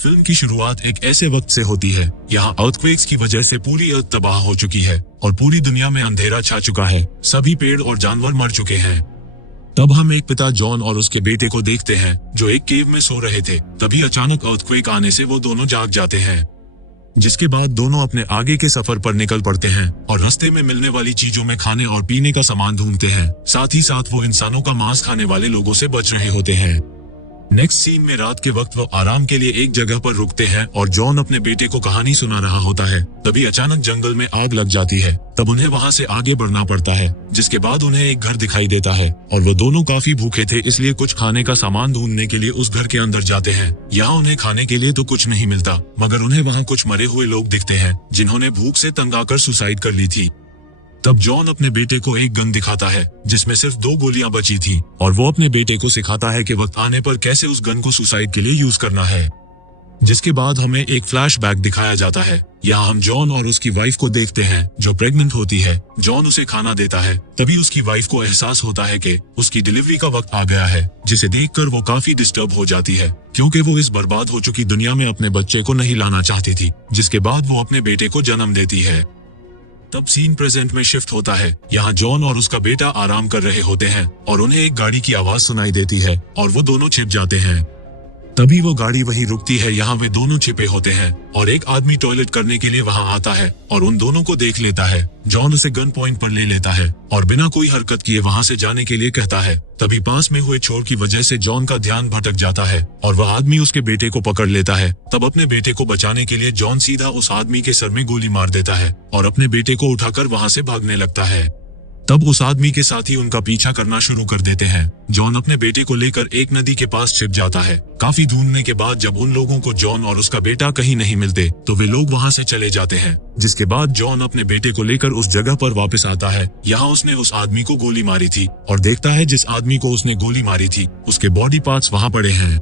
Film की शुरुआत एक ऐसे वक्त से होती है यहाँ अर्थक्वेक्स की वजह से पूरी अर्थ तबाह हो चुकी है और पूरी दुनिया में अंधेरा छा चुका है। सभी पेड़ और जानवर मर चुके हैं। तब हम एक पिता जॉन और उसके बेटे को देखते हैं जो एक केव में सो रहे थे। तभी अचानक अर्थक्वेक आने से वो दोनों जाग जाते हैं, जिसके बाद दोनों अपने आगे के सफर पर निकल पड़ते हैं और रास्ते में मिलने वाली चीजों में खाने और पीने का सामान ढूंढते हैं। साथ ही साथ वो इंसानों का मांस खाने वाले लोगों से बच रहे होते हैं। नेक्स्ट सीन में रात के वक्त वो आराम के लिए एक जगह पर रुकते हैं और जॉन अपने बेटे को कहानी सुना रहा होता है। तभी अचानक जंगल में आग लग जाती है। तब उन्हें वहां से आगे बढ़ना पड़ता है, जिसके बाद उन्हें एक घर दिखाई देता है और वो दोनों काफी भूखे थे, इसलिए कुछ खाने का सामान ढूंढने के लिए उस घर के अंदर जाते हैं। यहाँ उन्हें खाने के लिए तो कुछ नहीं मिलता, मगर उन्हें वहाँ कुछ मरे हुए लोग दिखते हैं जिन्होंने भूख से तंग आकर सुसाइड कर ली थी। तब जॉन अपने बेटे को एक गन दिखाता है जिसमें सिर्फ 2 गोलियां बची थी और वो अपने बेटे को सिखाता है कि वक्त आने पर कैसे उस गन को सुसाइड के लिए यूज करना है। जिसके बाद हमें एक फ्लैशबैक दिखाया जाता है। यहाँ हम जॉन और उसकी वाइफ को देखते हैं जो प्रेग्नेंट होती है। जॉन उसे खाना देता है। तभी उसकी वाइफ को एहसास होता है कि उसकी डिलीवरी का वक्त आ गया है, जिसे देखकर वो काफी डिस्टर्ब हो जाती है क्योंकि वो इस बर्बाद हो चुकी दुनिया में अपने बच्चे को नहीं लाना चाहती थी। जिसके बाद वो अपने बेटे को जन्म देती है। तब सीन प्रेजेंट में शिफ्ट होता है। यहाँ जॉन और उसका बेटा आराम कर रहे होते हैं और उन्हें एक गाड़ी की आवाज सुनाई देती है और वो दोनों छिप जाते हैं। तभी वो गाड़ी वहीं रुकती है। यहाँ वे दोनों छिपे होते हैं और एक आदमी टॉयलेट करने के लिए वहाँ आता है और उन दोनों को देख लेता है। जॉन उसे गन पॉइंट पर ले लेता है और बिना कोई हरकत किए वहाँ से जाने के लिए कहता है। तभी पास में हुए चोर की वजह से जॉन का ध्यान भटक जाता है और वह आदमी उसके बेटे को पकड़ लेता है। तब अपने बेटे को बचाने के लिए जॉन सीधा उस आदमी के सर में गोली मार देता है और अपने बेटे को उठाकर वहाँ से भागने लगता है। तब उस आदमी के साथी उनका पीछा करना शुरू कर देते हैं। जॉन अपने बेटे को लेकर एक नदी के पास छिप जाता है। काफी ढूंढने के बाद जब उन लोगों को जॉन और उसका बेटा कहीं नहीं मिलते तो वे लोग वहां से चले जाते हैं। जिसके बाद जॉन अपने बेटे को लेकर उस जगह पर वापस आता है। यहाँ उसने उस आदमी को गोली मारी थी और देखता है जिस आदमी को उसने गोली मारी थी उसके बॉडी पार्ट्स वहाँ पड़े हैं।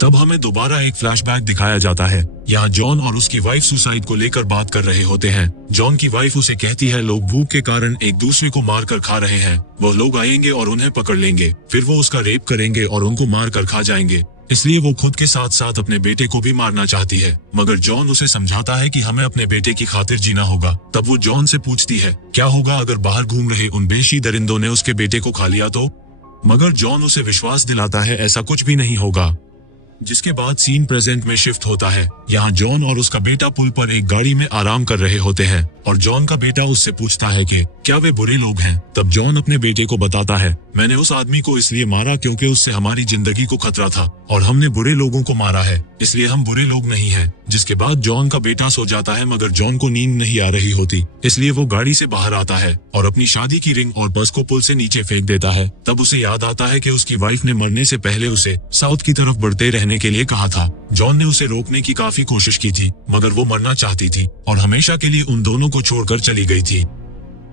तब हमें दोबारा एक फ्लैशबैक दिखाया जाता है। यहाँ जॉन और उसकी वाइफ सुसाइड को लेकर बात कर रहे होते हैं। जॉन की वाइफ उसे कहती है लोग भूख के कारण एक दूसरे को मार कर खा रहे हैं, वो लोग आएंगे और उन्हें पकड़ लेंगे, फिर वो उसका रेप करेंगे और उनको मार कर खा जाएंगे। इसलिए वो खुद के साथ साथ अपने बेटे को भी मारना चाहती है, मगर जॉन उसे समझाता है कि हमें अपने बेटे की खातिर जीना होगा। तब वो जॉन से पूछती है क्या होगा अगर बाहर घूम रहे उन बेशी दरिंदों ने उसके बेटे को खा लिया तो? मगर जॉन उसे विश्वास दिलाता है ऐसा कुछ भी नहीं होगा। जिसके बाद सीन प्रेजेंट में शिफ्ट होता है। यहाँ जॉन और उसका बेटा पुल पर एक गाड़ी में आराम कर रहे होते हैं और जॉन का बेटा उससे पूछता है कि क्या वे बुरे लोग हैं। तब जॉन अपने बेटे को बताता है मैंने उस आदमी को इसलिए मारा क्योंकि उससे हमारी जिंदगी को खतरा था और हमने बुरे लोगों को मारा है, इसलिए हम बुरे लोग नहीं हैं। जिसके बाद जॉन का बेटा सो जाता है, मगर जॉन को नींद नहीं आ रही होती, इसलिए वो गाड़ी से बाहर आता है और अपनी शादी की रिंग और पर्स को पुल से नीचे फेंक देता है। तब उसे याद आता है कि उसकी वाइफ ने मरने से पहले उसे साउथ की तरफ बढ़ते रहने के लिए कहा था। जॉन ने उसे रोकने की काफी कोशिश की थी, मगर वो मरना चाहती थी और हमेशा के लिए उन दोनों को छोड़कर चली गई थी।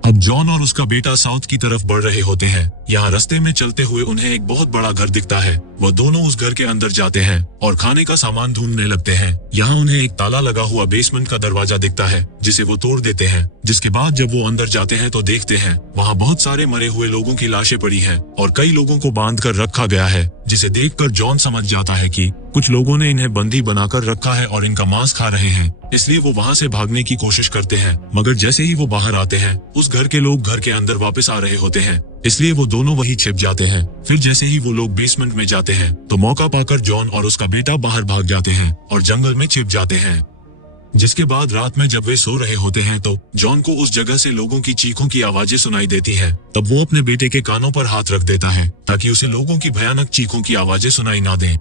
अब जॉन और उसका बेटा साउथ की तरफ बढ़ रहे होते हैं। यहाँ रास्ते में चलते हुए उन्हें एक बहुत बड़ा घर दिखता है। वो दोनों उस घर के अंदर जाते हैं और खाने का सामान ढूंढने लगते हैं। यहाँ उन्हें एक ताला लगा हुआ बेसमेंट का दरवाजा दिखता है, जिसे वो तोड़ देते हैं। जिसके बाद जब वो अंदर जाते हैं तो देखते हैं वहाँ बहुत सारे मरे हुए लोगों की लाशें पड़ी हैं और कई लोगों को बांध कर रखा गया है। जिसे देखकर जॉन समझ जाता है कि कुछ लोगों ने इन्हें बंदी बनाकर रखा है और इनका मांस खा रहे हैं, इसलिए वो वहाँ से भागने की कोशिश करते हैं। मगर जैसे ही वो बाहर आते हैं उस घर के लोग घर के अंदर वापस आ रहे होते हैं, इसलिए वो दोनों वहीं छिप जाते हैं। फिर जैसे ही वो लोग बेसमेंट में जाते हैं तो मौका पाकर जॉन और उसका बेटा बाहर भाग जाते हैं और जंगल में छिप जाते हैं। जिसके बाद रात में जब वे सो रहे होते हैं तो जॉन को उस जगह से लोगों की चीखों की आवाजें सुनाई देती हैं। तब वो अपने बेटे के कानों पर हाथ रख देता है ताकि उसे लोगों की भयानक चीखों की आवाजें सुनाई ना दें।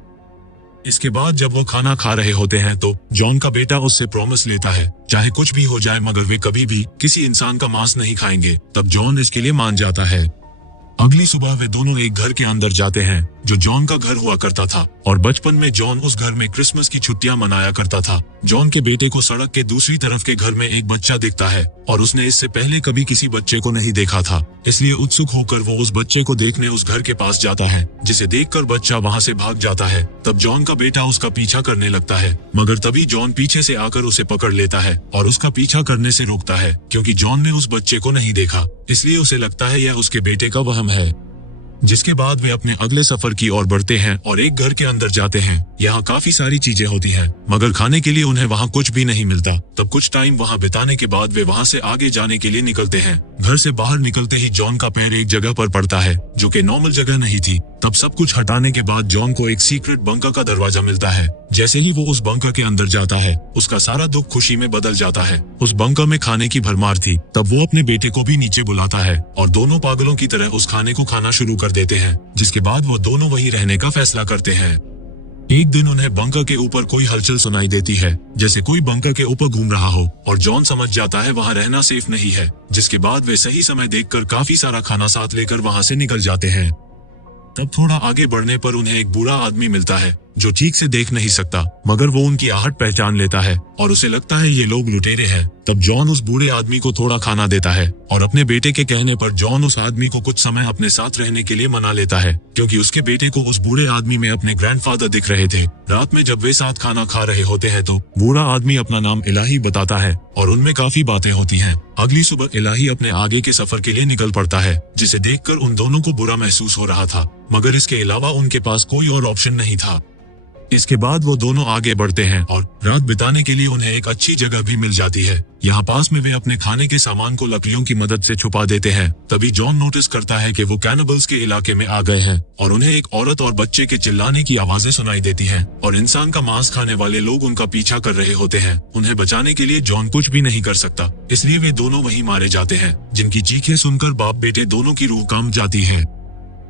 इसके बाद जब वो खाना खा रहे होते हैं तो जॉन का बेटा उससे प्रॉमिस लेता है चाहे कुछ भी हो जाए मगर वे कभी भी किसी इंसान का मांस नहीं खाएंगे। तब जॉन इसके लिए मान जाता है। अगली सुबह वे दोनों एक घर के अंदर जाते हैं जो जॉन का घर हुआ करता था और बचपन में जॉन उस घर में क्रिसमस की छुट्टियां मनाया करता था। जॉन के बेटे को सड़क के दूसरी तरफ के घर में एक बच्चा दिखता है और उसने इससे पहले कभी किसी बच्चे को नहीं देखा था, इसलिए उत्सुक होकर वो उस बच्चे को देखने उस घर के पास जाता है। जिसे देखकर बच्चा वहाँ से भाग जाता है। तब जॉन का बेटा उसका पीछा करने लगता है, मगर तभी जॉन पीछे से आकर उसे पकड़ लेता है और उसका पीछा करने से रोकता है क्योंकि जॉन ने उस बच्चे को नहीं देखा, इसलिए उसे लगता है यह उसके बेटे का वहम है। जिसके बाद वे अपने अगले सफर की ओर बढ़ते हैं और एक घर के अंदर जाते हैं। यहाँ काफी सारी चीजें होती हैं, मगर खाने के लिए उन्हें वहाँ कुछ भी नहीं मिलता। तब कुछ टाइम वहाँ बिताने के बाद वे वहाँ से आगे जाने के लिए निकलते हैं। घर से बाहर निकलते ही जॉन का पैर एक जगह पर पड़ता है जो कि नॉर्मल जगह नहीं थी। तब सब कुछ हटाने के बाद जॉन को एक सीक्रेट बंकर का दरवाजा मिलता है। जैसे ही वो उस बंकर के अंदर जाता है, उसका सारा दुख खुशी में बदल जाता है। उस बंकर में खाने की भरमार थी। तब वो अपने बेटे को भी नीचे बुलाता है और दोनों पागलों की तरह उस खाने को खाना शुरू कर देते हैं। जिसके बाद वो दोनों वहीं रहने का फैसला करते हैं। एक दिन उन्हें बंकर के ऊपर कोई हलचल सुनाई देती है, जैसे कोई बंकर के ऊपर घूम रहा हो, और जॉन समझ जाता है वहाँ रहना सेफ नहीं है। जिसके बाद वे सही समय देखकर काफी सारा खाना साथ लेकर वहाँ से निकल जाते हैं। तब थोड़ा आगे बढ़ने पर उन्हें एक बूढ़ा आदमी मिलता है जो ठीक से देख नहीं सकता, मगर वो उनकी आहट पहचान लेता है और उसे लगता है ये लोग लुटेरे हैं। तब जॉन उस बूढ़े आदमी को थोड़ा खाना देता है और अपने बेटे के कहने पर जॉन उस आदमी को कुछ समय अपने साथ रहने के लिए मना लेता है, क्योंकि उसके बेटे को उस बूढ़े आदमी में अपने ग्रैंडफादर दिख रहे थे। रात में जब वे साथ खाना खा रहे होते हैं तो बूढ़ा आदमी अपना नाम इलाही बताता है और उनमें काफी बातें होती हैं। अगली सुबह इलाही अपने आगे के सफर के लिए निकल पड़ता है, जिसे देखकर उन दोनों को बुरा महसूस हो रहा था, मगर इसके अलावा उनके पास कोई और ऑप्शन नहीं था। इसके बाद वो दोनों आगे बढ़ते हैं और रात बिताने के लिए उन्हें एक अच्छी जगह भी मिल जाती है। यहाँ पास में वे अपने खाने के सामान को लकड़ियों की मदद से छुपा देते हैं। तभी जॉन नोटिस करता है कि वो कैनिबल्स के इलाके में आ गए हैं और उन्हें एक औरत और बच्चे के चिल्लाने की आवाजें सुनाई देती हैं और इंसान का मांस खाने वाले लोग उनका पीछा कर रहे होते हैं। उन्हें बचाने के लिए जॉन कुछ भी नहीं कर सकता, इसलिए वे दोनों वहीं मारे जाते हैं, जिनकी चीखें सुनकर बाप बेटे दोनों की रूह कांप जाती है।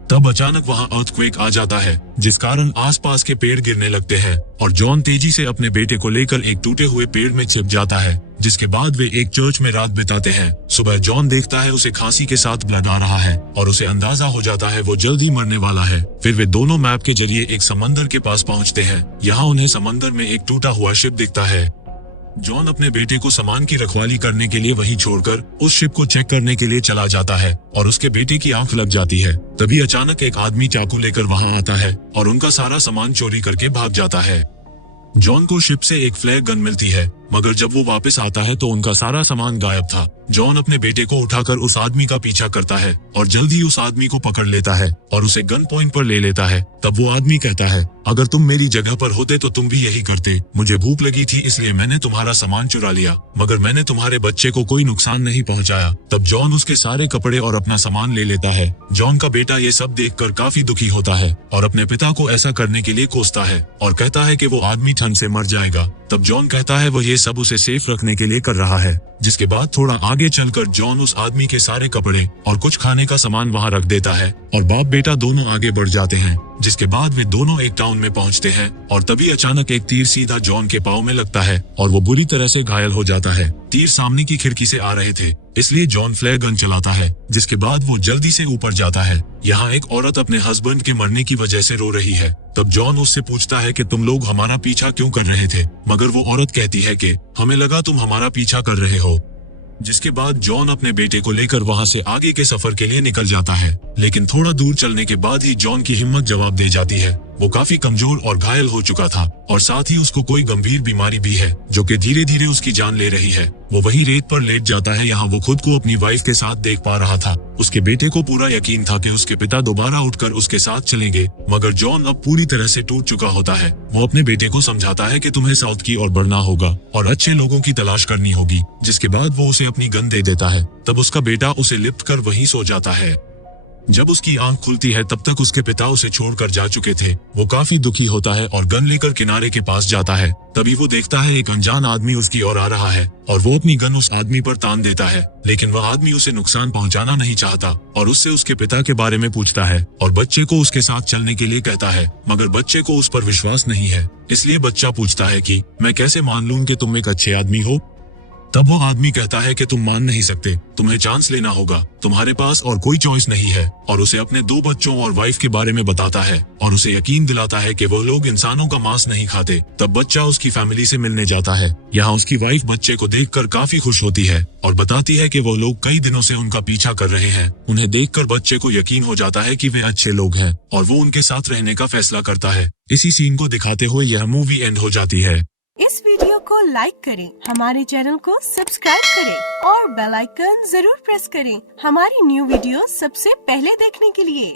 तब अचानक वहाँ अर्थक्वेक आ जाता है, जिस कारण आसपास के पेड़ गिरने लगते हैं और जॉन तेजी से अपने बेटे को लेकर एक टूटे हुए पेड़ में छिप जाता है। जिसके बाद वे एक चर्च में रात बिताते हैं। सुबह जॉन देखता है उसे खांसी के साथ ब्लड आ रहा है और उसे अंदाजा हो जाता है वो जल्द ही मरने वाला है। फिर वे दोनों मैप के जरिए एक समंदर के पास पहुँचते हैं। यहाँ उन्हें समंदर में एक टूटा हुआ शिप दिखता है। जॉन अपने बेटे को सामान की रखवाली करने के लिए वहीं छोड़कर उस शिप को चेक करने के लिए चला जाता है और उसके बेटे की आंख लग जाती है। तभी अचानक एक आदमी चाकू लेकर वहां आता है और उनका सारा सामान चोरी करके भाग जाता है। जॉन को शिप से एक फ्लैग गन मिलती है, मगर जब वो वापस आता है तो उनका सारा सामान गायब था। जॉन अपने बेटे को उठाकर उस आदमी का पीछा करता है और जल्द ही उस आदमी को पकड़ लेता है और उसे गन पॉइंट पर ले लेता है। तब वो आदमी कहता है, अगर तुम मेरी जगह पर होते तो तुम भी यही करते। मुझे भूख लगी थी इसलिए मैंने तुम्हारा सामान चुरा लिया, मगर मैंने तुम्हारे बच्चे को कोई नुकसान नहीं पहुंचाया। तब जॉन उसके सारे कपड़े और अपना सामान ले लेता है। जॉन का बेटा ये सब देखकर काफी दुखी होता है और अपने पिता को ऐसा करने के लिए कोसता है और कहता है कि वो आदमी ठंड से मर जाएगा। तब जॉन कहता है वो ये सब उसे सेफ रखने के लिए कर रहा है। जिसके बाद थोड़ा आगे चलकर जॉन उस आदमी के सारे कपड़े और कुछ खाने का सामान वहां रख देता है और बाप बेटा दोनों आगे बढ़ जाते हैं। जिसके बाद वे दोनों एक टाउन में पहुंचते हैं और तभी अचानक एक तीर सीधा जॉन के पांव में लगता है और वो बुरी तरह से घायल हो जाता है। तीर सामने की खिड़की से आ रहे थे, इसलिए जॉन फ्लैग गन चलाता है। जिसके बाद वो जल्दी से ऊपर जाता है। यहाँ एक औरत अपने हस्बैंड के मरने की वजह से रो रही है। तब जॉन उससे पूछता है कि तुम लोग हमारा पीछा क्यों कर रहे थे, मगर वो औरत कहती है कि हमें लगा तुम हमारा पीछा कर रहे हो। जिसके बाद जॉन अपने बेटे को लेकर वहां से आगे के सफर के लिए निकल जाता है, लेकिन थोड़ा दूर चलने के बाद ही जॉन की हिम्मत जवाब दे जाती है। वो काफी कमजोर और घायल हो चुका था और साथ ही उसको कोई गंभीर बीमारी भी है जो कि धीरे धीरे उसकी जान ले रही है। वो वही रेत पर लेट जाता है। यहाँ वो खुद को अपनी वाइफ के साथ देख पा रहा था। उसके बेटे को पूरा यकीन था कि उसके पिता दोबारा उठकर उसके साथ चलेंगे, मगर जॉन अब पूरी तरह से टूट चुका होता है। वो अपने बेटे को समझाता है कि तुम्हें साउथ की ओर बढ़ना होगा और अच्छे लोगों की तलाश करनी होगी। जिसके बाद वो उसे अपनी गन दे देता है। तब उसका बेटा उसे लिफ्ट कर वहीं सो जाता है। जब उसकी आंख खुलती है तब तक उसके पिता उसे छोड़कर जा चुके थे। वो काफी दुखी होता है और गन लेकर किनारे के पास जाता है। तभी वो देखता है एक अनजान आदमी उसकी ओर आ रहा है और वो अपनी गन उस आदमी पर तान देता है, लेकिन वह आदमी उसे नुकसान पहुंचाना नहीं चाहता और उससे उसके पिता के बारे में पूछता है और बच्चे को उसके साथ चलने के लिए कहता है, मगर बच्चे को उस पर विश्वास नहीं है। इसलिए बच्चा पूछता है कि मैं कैसे मान लूं कि तुम एक अच्छे आदमी हो। तब वो आदमी कहता है कि तुम मान नहीं सकते, तुम्हें चांस लेना होगा, तुम्हारे पास और कोई चॉइस नहीं है, और उसे अपने 2 बच्चों और वाइफ के बारे में बताता है और उसे यकीन दिलाता है कि वो लोग इंसानों का मांस नहीं खाते। तब बच्चा उसकी फैमिली से मिलने जाता है। यहाँ उसकी वाइफ बच्चे को देखकर काफी खुश होती है और बताती है कि वो लोग कई दिनों से उनका पीछा कर रहे हैं। उन्हें देखकर बच्चे को यकीन हो जाता है कि वे अच्छे लोग हैं और वो उनके साथ रहने का फैसला करता है। इसी सीन को दिखाते हुए यह मूवी एंड हो जाती है। इस वीडियो को लाइक करें, हमारे चैनल को सब्सक्राइब करें और बेल आइकन जरूर प्रेस करें हमारी न्यू वीडियो सबसे पहले देखने के लिए।